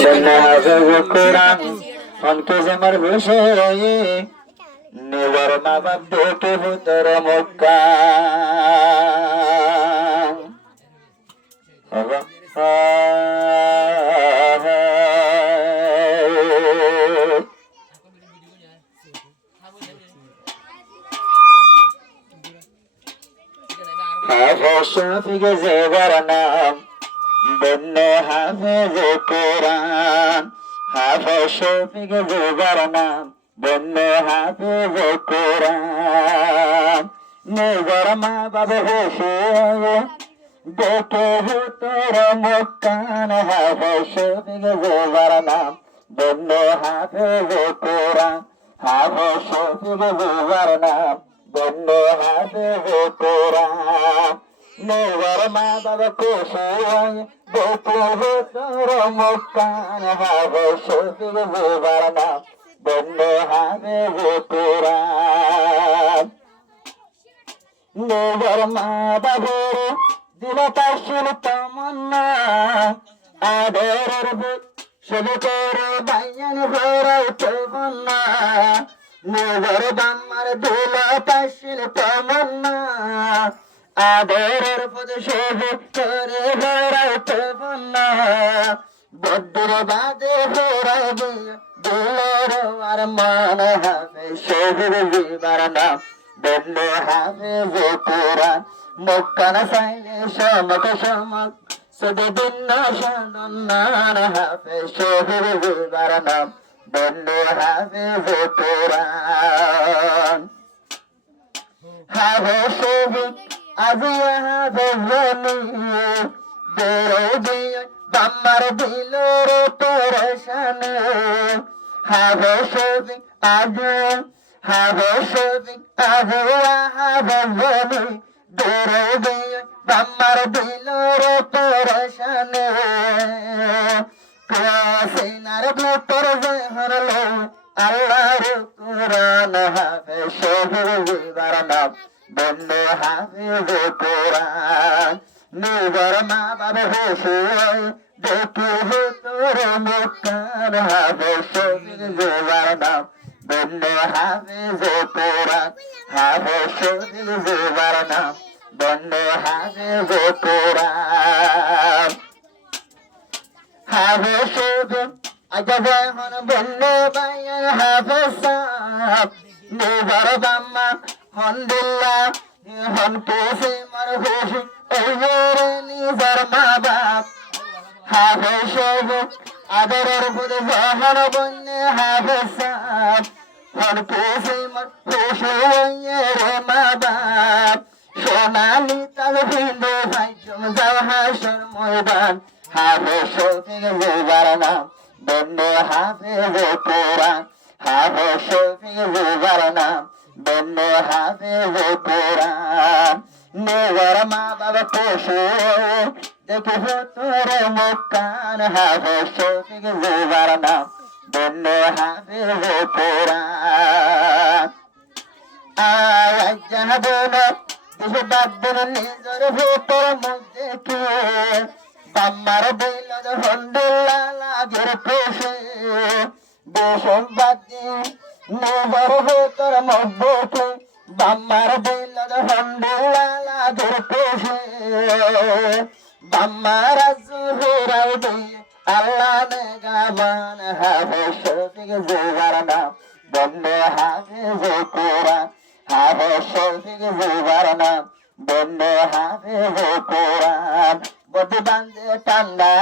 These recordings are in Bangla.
বন্যে হাফেজ কোরআন অনকে আমার বসে নেবার মা বাপ দেখে ভূতর মক্কা শফিক জেবার নাম বন্যে হাফেজ কোরআন হাফেজ শফিক জেবার নাম বন্যে হাফেজ কোরআন নেবার মা বাবা হোসে দেখে ভূতর মক্কান হাফেজ শফিক জেবার নাম বন্যে হাফেজ কোরআন হাফেজ শফিক জেবার নাম বন্যে হাফেজ কোরআন নেবার মা বাবা খুশি দেখে ভূতর মক্কান হাফেজ শফিক জেবার নাম বন্যে হাফেজ কোরআন নেবার মা বাবার দিল পাশিল তমন্না আদরের ভূত শুধু করে বাইয়ান ভরাইতে বন্যা নেবার বাম্মার দিল পাশিল তমন্না আদরের ভূত শুধু করে ভরাইতে বন্যা বদ্দুর বাদে ভরাই দিলের আর মান হাফেজ শফিক জেবার নাম বন্যে হাফেজ কোরআন মক্কান চাইলে সমক সমক শুধু ভিন্ন সন্ধান হাফেজ শফিক জেবার নাম বন্যে হাফেজ কোরআন হাফেজ শফিক আজিয়া হাফেজ বনিয়ে বেরো দিয়ে বাম্মার দিলের পরেশানে হাফেজ শফিক আজিয়া হাফেজ শফিক আজিয়া হাফেজ বনি বেরো দিয়ে বাম্মার দিলের পরেশানে সিনার ভিতর জহর লো আল্লাহর কোরআন হাফেজ শফিক জেবার নাম বন্যে হাফেজ কোরআন নেবার মা বাবা হোসে দেখে ভূতর মক্কান হাফেজ শফিক জেবার নাম বন্যে হাফেজ কোরআন হাফেজ শফিক জেবার নাম বন্যে হাফেজ কোরআন হাফেজ শফিক আজব হন বন্যে বাইয়ান হাফেজ সাহেব নেবার বাম্মা হনদুল্লাহ হন কেসে মার খুশি ওরে নিজার মা বাপ হাফেজ শফিক আদরের বুধ জহর বন্যে হাফেজ সাহেব হন কেসে মার খুশি ওরে মা বাপ সোনালি তাল হিন্দু ভাই যাও হাসর ময়দান হাফেজ শফিক জেবার নাম বন্যে হাফেজ কোরআন হাফেজ শফিক জেবার নাম বন্যে হাফেজ কোরআন নেবার মা বাবা খুশি দেখে ভূতর মক্কান হাফেজ শফিক জেবার নাম বন্যে হাফেজ কোরআন আয় যাবো না দেশে বাদন নিজের ভূতর মধ্যে কে বাম্মার দিল হন্ডুল্লাহ লাগের খুশি দেশম বাদে নেবার ভূতর মধ্যে কে বাম্মার দিল হন্ডুল্লাহ লাগের খুশি বাম্মার জুহুরাই দিয়ে আল্লাহ নে গাবান হাফেজ শফিক জেবার নাম বন্যে হাফেজ কোরআন হাফেজ শফিক জেবার নাম বন্যে হাফেজ কোরআন বদি বান্ধে ঠান্ডা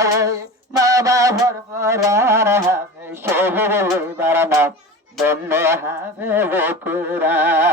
মা বাবার পরাণ হাফেজ শফিক জেবার নাম বন্যে হাফেজ কোরআন।